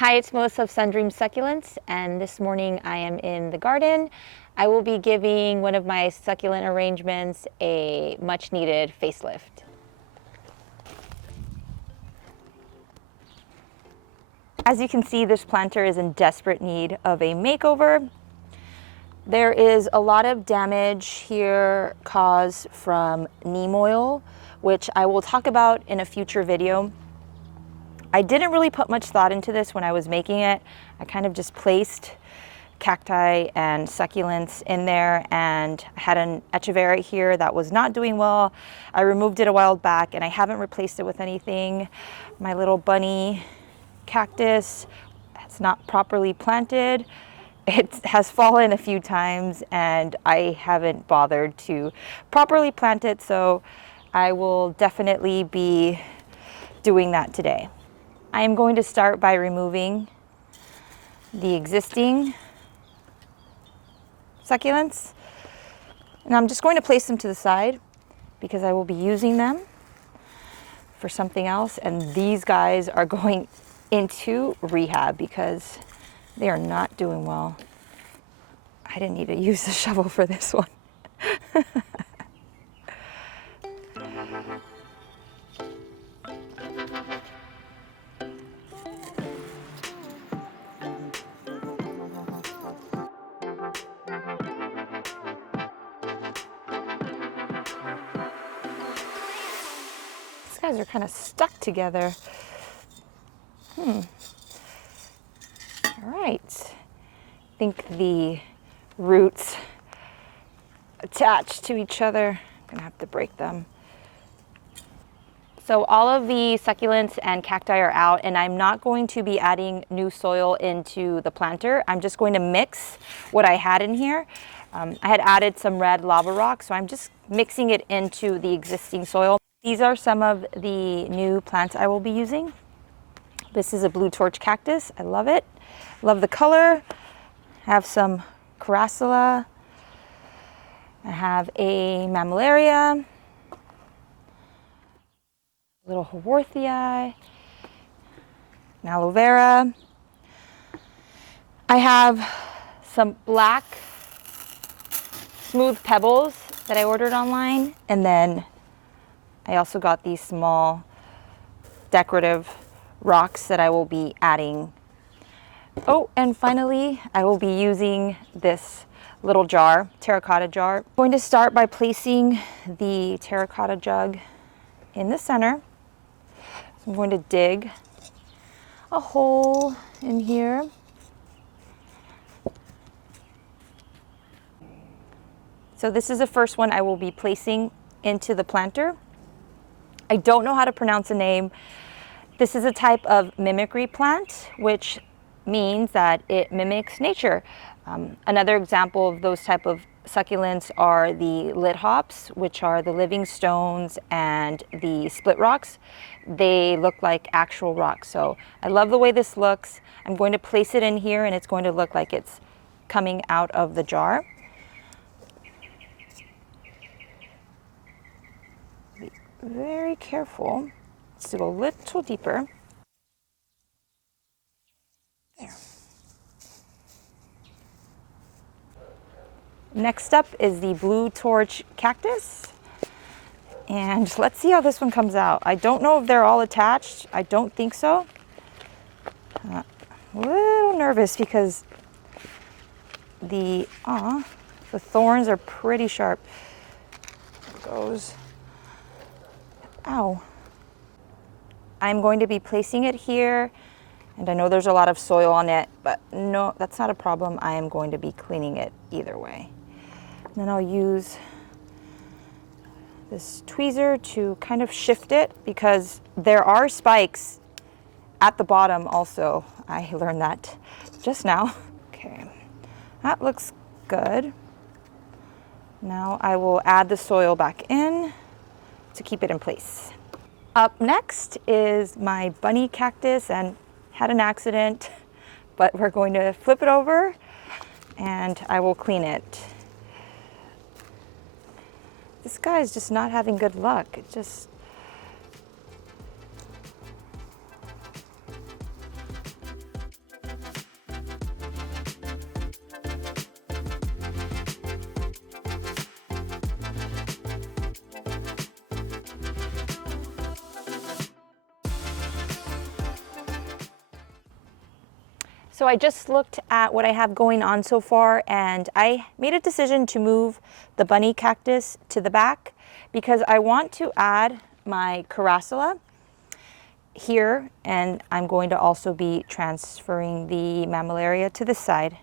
Hi, it's Melissa of Sundream Succulents, and this morning I am in the garden. I will be giving one of my succulent arrangements a much needed facelift. As you can see, this planter is in desperate need of a makeover. There is a lot of damage here caused from neem oil, which I will talk about in a future video. I didn't really put much thought into this when I was making it. I kind of just placed cacti and succulents in there, and I had an echeveria here that was not doing well. I removed it a while back and I haven't replaced it with anything. My little bunny cactus, it's not properly planted. It has fallen a few times and I haven't bothered to properly plant it, so I will definitely be doing that today. I am going to start by removing the existing succulents, and I'm just going to place them to the side because I will be using them for something else, and these guys are going into rehab because they are not doing well. I didn't need to use the shovel for this one. These guys are kind of stuck together. All right. I think the roots attached to each other. I'm gonna have to break them. So all of the succulents and cacti are out, and I'm not going to be adding new soil into the planter. I'm just going to mix what I had in here. I had added some red lava rock, so I'm just mixing it into the existing soil. These are some of the new plants I will be using. This is a blue torch cactus. I love it. Love the color. I have some carassula. I have a mammillaria, a little haworthii, an aloe vera. I have some black smooth pebbles that I ordered online, and then I also got these small decorative rocks that I will be adding. Oh, and finally, I will be using this little jar, terracotta jar. I'm going to start by placing the terracotta jug in the center. I'm going to dig a hole in here. So this is the first one I will be placing into the planter. I don't know how to pronounce the name. This is a type of mimicry plant, which means that it mimics nature. Another example of those type of succulents are the lid hops, which are the living stones, and the split rocks. They look like actual rocks. So I love the way this looks. I'm going to place it in here, and it's going to look like it's coming out of the jar. Be very careful. Let's do a little deeper. There. Next up is the blue torch cactus. And let's see how this one comes out. I don't know if they're all attached. I don't think so. A little nervous because the thorns are pretty sharp. There it goes. Ow. I'm going to be placing it here, and I know there's a lot of soil on it, but no, that's not a problem. I am going to be cleaning it either way. And then I'll use this tweezer to kind of shift it because there are spikes at the bottom also. I learned that just now. Okay, that looks good. Now I will add the soil back in to keep it in place. Up next is my bunny cactus, and had an accident, but we're going to flip it over and I will clean it. This guy is just not having good luck. It just So I just looked at what I have going on so far, and I made a decision to move the bunny cactus to the back because I want to add my carassula here, and I'm going to also be transferring the mammillaria to this side.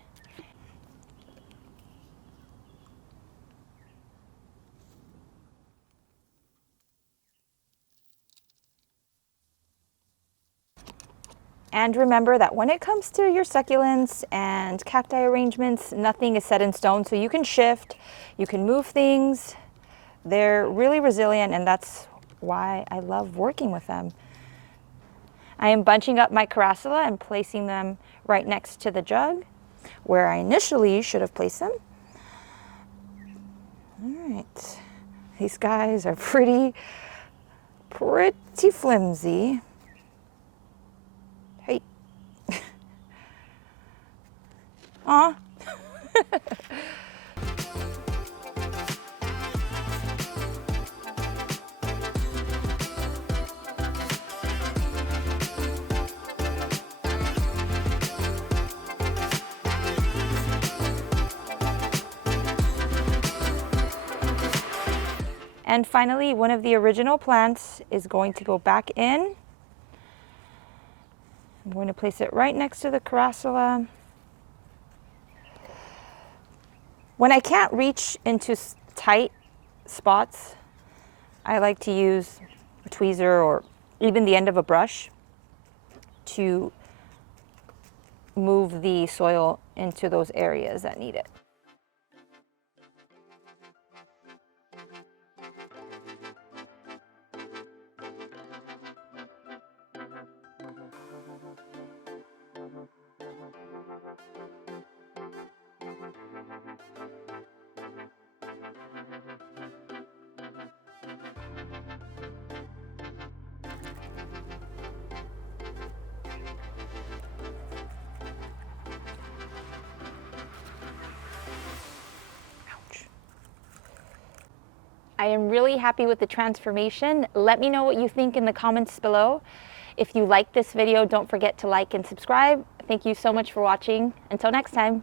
And remember that when it comes to your succulents and cacti arrangements, nothing is set in stone. So you can shift, you can move things. They're really resilient, and that's why I love working with them. I am bunching up my carassula and placing them right next to the jug where I initially should have placed them. All right, these guys are pretty flimsy. Hey. Aw. And finally, one of the original plants is going to go back in. I'm going to place it right next to the carassula. When I can't reach into tight spots, I like to use a tweezer or even the end of a brush to move the soil into those areas that need it. I am really happy with the transformation. Let me know what you think in the comments below. If you like this video, don't forget to like and subscribe. Thank you so much for watching. Until next time.